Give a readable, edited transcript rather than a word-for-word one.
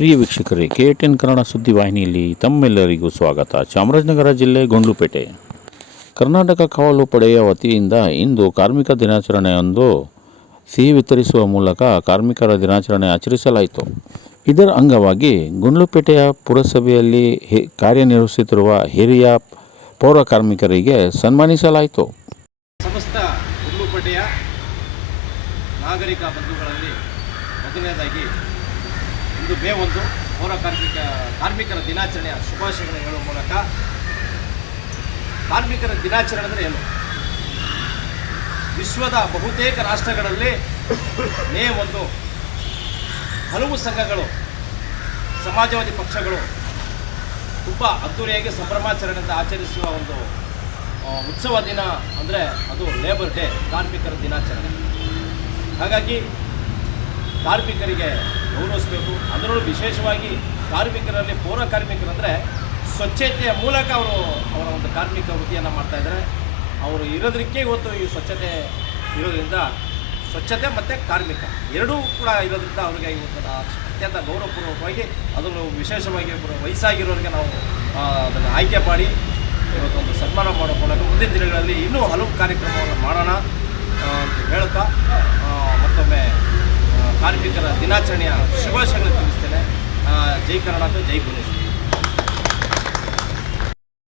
ಪ್ರಿಯ ವೀಕ್ಷಕರೇ, KTN ಕನ್ನಡ ಸುದ್ದಿವಾಹಿನಿಯಲ್ಲಿ ತಮ್ಮೆಲ್ಲರಿಗೂ ಸ್ವಾಗತ. ಚಾಮರಾಜನಗರ ಜಿಲ್ಲೆ ಗೊಂಡ್ಲುಪೇಟೆ ಕರ್ನಾಟಕ ಕಾವಲು ಪಡೆಯ ವತಿಯಿಂದ ಇಂದು ಕಾರ್ಮಿಕ ದಿನಾಚರಣೆಯಂದು ಸಿಹಿ ವಿತರಿಸುವ ಮೂಲಕ ಕಾರ್ಮಿಕರ ದಿನಾಚರಣೆ ಆಚರಿಸಲಾಯಿತು. ಇದರ ಅಂಗವಾಗಿ ಗೊಂಡ್ಲುಪೇಟೆಯ ಪುರಸಭೆಯಲ್ಲಿ ಕಾರ್ಯನಿರ್ವಹಿಸುತ್ತಿರುವ ಹಿರಿಯ ಪೌರ ಕಾರ್ಮಿಕರಿಗೆ ಸನ್ಮಾನಿಸಲಾಯಿತು. ಸಮಸ್ತ ಗೊಂಡ್ಲುಪೇಟೆಯ ನಾಗರಿಕ ಬಂಧುಗಳಲ್ಲಿ ಮೊದಲನೇದಾಗಿ ಇಂದು ಮೇ 1 ಪೌರ ಕಾರ್ಮಿಕರ ದಿನಾಚರಣೆಯ ಶುಭಾಶಯಗಳನ್ನು ಹೇಳುವ ಮೂಲಕ, ಕಾರ್ಮಿಕರ ದಿನಾಚರಣೆ ಅಂದರೆ ಏನು? ವಿಶ್ವದ ಬಹುತೇಕ ರಾಷ್ಟ್ರಗಳಲ್ಲಿ ಮೇ 1 ಹಲವು ಸಂಘಗಳು, ಸಮಾಜವಾದಿ ಪಕ್ಷಗಳು ತುಂಬ ಅದ್ದೂರಿಯಾಗಿ ಸಂಭ್ರಮಾಚರಣೆಯಿಂದ ಆಚರಿಸುವ ಒಂದು ಉತ್ಸವ ದಿನ ಅಂದರೆ ಅದು ಲೇಬರ್ ಡೇ, ಕಾರ್ಮಿಕರ ದಿನಾಚರಣೆ. ಹಾಗಾಗಿ ಕಾರ್ಮಿಕರಿಗೆ ಗೌರವಿಸಬೇಕು. ಅದರಲ್ಲೂ ವಿಶೇಷವಾಗಿ ಕಾರ್ಮಿಕರಲ್ಲಿ ಪೌರ ಕಾರ್ಮಿಕರಂದರೆ ಸ್ವಚ್ಛತೆಯ ಮೂಲಕ ಅವರ ಒಂದು ಕಾರ್ಮಿಕ ವೃತ್ತಿಯನ್ನು ಮಾಡ್ತಾಯಿದ್ದಾರೆ. ಅವರು ಇರೋದಕ್ಕೆ ಇವತ್ತು ಈ ಸ್ವಚ್ಛತೆ ಇರೋದ್ರಿಂದ, ಸ್ವಚ್ಛತೆ ಮತ್ತು ಕಾರ್ಮಿಕ ಎರಡೂ ಕೂಡ ಇರೋದ್ರಿಂದ ಅವರಿಗೆ ಇವತ್ತು ಅತ್ಯಂತ ಗೌರವಪೂರ್ವಕವಾಗಿ, ಅದನ್ನು ವಿಶೇಷವಾಗಿ ವಯಸ್ಸಾಗಿರೋರಿಗೆ ನಾವು ಅದನ್ನು ಆಯ್ಕೆ ಮಾಡಿ ಇವತ್ತೊಂದು ಸನ್ಮಾನ ಮಾಡೋ ಮೂಲಕ ಮುಂದಿನ ದಿನಗಳಲ್ಲಿ ಇನ್ನೂ ಹಲವು ಕಾರ್ಯಕ್ರಮವನ್ನು ಮಾಡೋಣ ಅಂತ ಹೇಳ್ತಾ ಮತ್ತೊಮ್ಮೆ ಕಾರ್ಮಿಕರ ದಿನಾಚರಣೆಯ ಶುಭಾಶಯಗಳನ್ನು ತಿಳಿಸ್ತೇನೆ. ಜೈ ಕರ್ನಾಟಕ, ಜೈ ಪೊಲೀಸ್.